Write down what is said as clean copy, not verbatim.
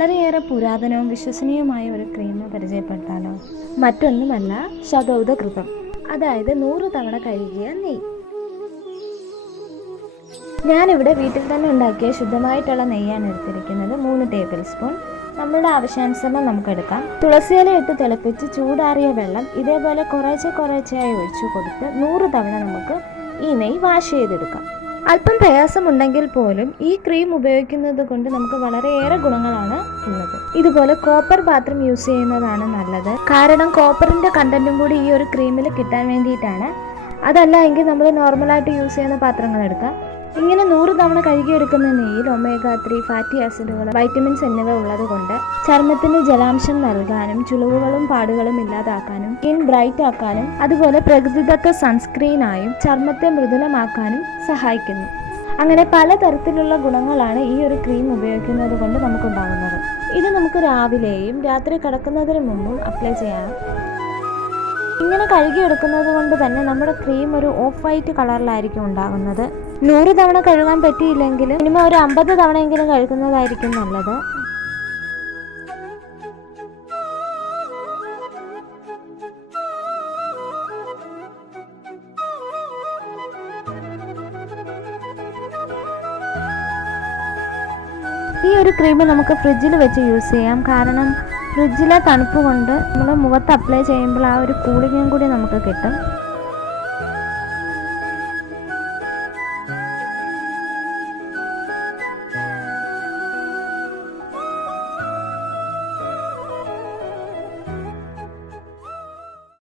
വളരെയേറെ പുരാതനവും വിശ്വസനീയമായ ഒരു ക്രീം പരിചയപ്പെട്ടാലോ? മറ്റൊന്നുമല്ല, ശതൗദകൃതം, അതായത് 100 തവണ കഴുകിയ നെയ്യ്. ഞാനിവിടെ വീട്ടിൽ തന്നെ ഉണ്ടാക്കിയ ശുദ്ധമായിട്ടുള്ള നെയ്യാണ് എടുത്തിരിക്കുന്നത്. 3 ടേബിൾ സ്പൂൺ. നമ്മളുടെ ആവശ്യാനുസരണം നമുക്കെടുക്കാം. തുളസിയില ഇട്ട് തിളപ്പിച്ച് ചൂടാറിയ വെള്ളം ഇതേപോലെ കുറേശ്ശെയായി ഒഴിച്ചു കൊടുത്ത് 100 തവണ നമുക്ക് ഈ നെയ്യ് വാഷ് ചെയ്തെടുക്കാം. അല്പം പ്രയാസമുണ്ടെങ്കിൽ പോലും ഈ ക്രീം ഉപയോഗിക്കുന്നത് കൊണ്ട് നമുക്ക് വളരെയേറെ ഗുണങ്ങളാണ് ഉള്ളത്. ഇതുപോലെ കോപ്പർ പാത്രം യൂസ് ചെയ്യുന്നതാണ് നല്ലത്. കാരണം കോപ്പറിന്റെ കണ്ടന്റും കൂടി ഈ ഒരു ക്രീമിൽ കിട്ടാൻ വേണ്ടിയിട്ടാണ്. അതല്ല എങ്കിൽ നമ്മൾ നോർമലായിട്ട് യൂസ് ചെയ്യുന്ന പാത്രങ്ങൾ എടുക്കാം. ഇങ്ങനെ 100 തവണ കഴുകിയെടുക്കുന്ന നെയ്യിൽ omega-3 ഫാറ്റി ആസിഡുകൾ, വൈറ്റമിൻസ് എന്നിവ ഉള്ളത് കൊണ്ട് ചർമ്മത്തിന് ജലാംശം നൽകാനും ചുളിവുകളും പാടുകളും ഇല്ലാതാക്കാനും സ്കിൻ ബ്രൈറ്റ് ആക്കാനും അതുപോലെ പ്രകൃതിദത്ത സൺസ്ക്രീനായും ചർമ്മത്തെ മൃദുലമാക്കാനും സഹായിക്കുന്നു. അങ്ങനെ പലതരത്തിലുള്ള ഗുണങ്ങളാണ് ഈ ഒരു ക്രീം ഉപയോഗിക്കുന്നത് കൊണ്ട് നമുക്കുണ്ടാകുന്നത്. ഇത് നമുക്ക് രാവിലെയും രാത്രി കിടക്കുന്നതിന് മുമ്പും അപ്ലൈ ചെയ്യാം. ഇങ്ങനെ കഴുകിയെടുക്കുന്നത് കൊണ്ട് തന്നെ നമ്മുടെ ക്രീം ഒരു ഓഫ് വൈറ്റ് കളറിലായിരിക്കും ഉണ്ടാകുന്നത്. 100 തവണ കഴുകാൻ പറ്റിയില്ലെങ്കിലും മിനിമം ഒരു 50 തവണയെങ്കിലും കഴുകുന്നതായിരിക്കും നല്ലത്. ഈ ഒരു ക്രീം നമുക്ക് ഫ്രിഡ്ജിൽ വെച്ച് യൂസ് ചെയ്യാം. കാരണം ഫ്രിഡ്ജിലെ തണുപ്പ് കൊണ്ട് നമ്മൾ മുഖത്ത് അപ്ലൈ ചെയ്യുമ്പോൾ ആ ഒരു കൂളിങ്ങും കൂടി നമുക്ക് കിട്ടും.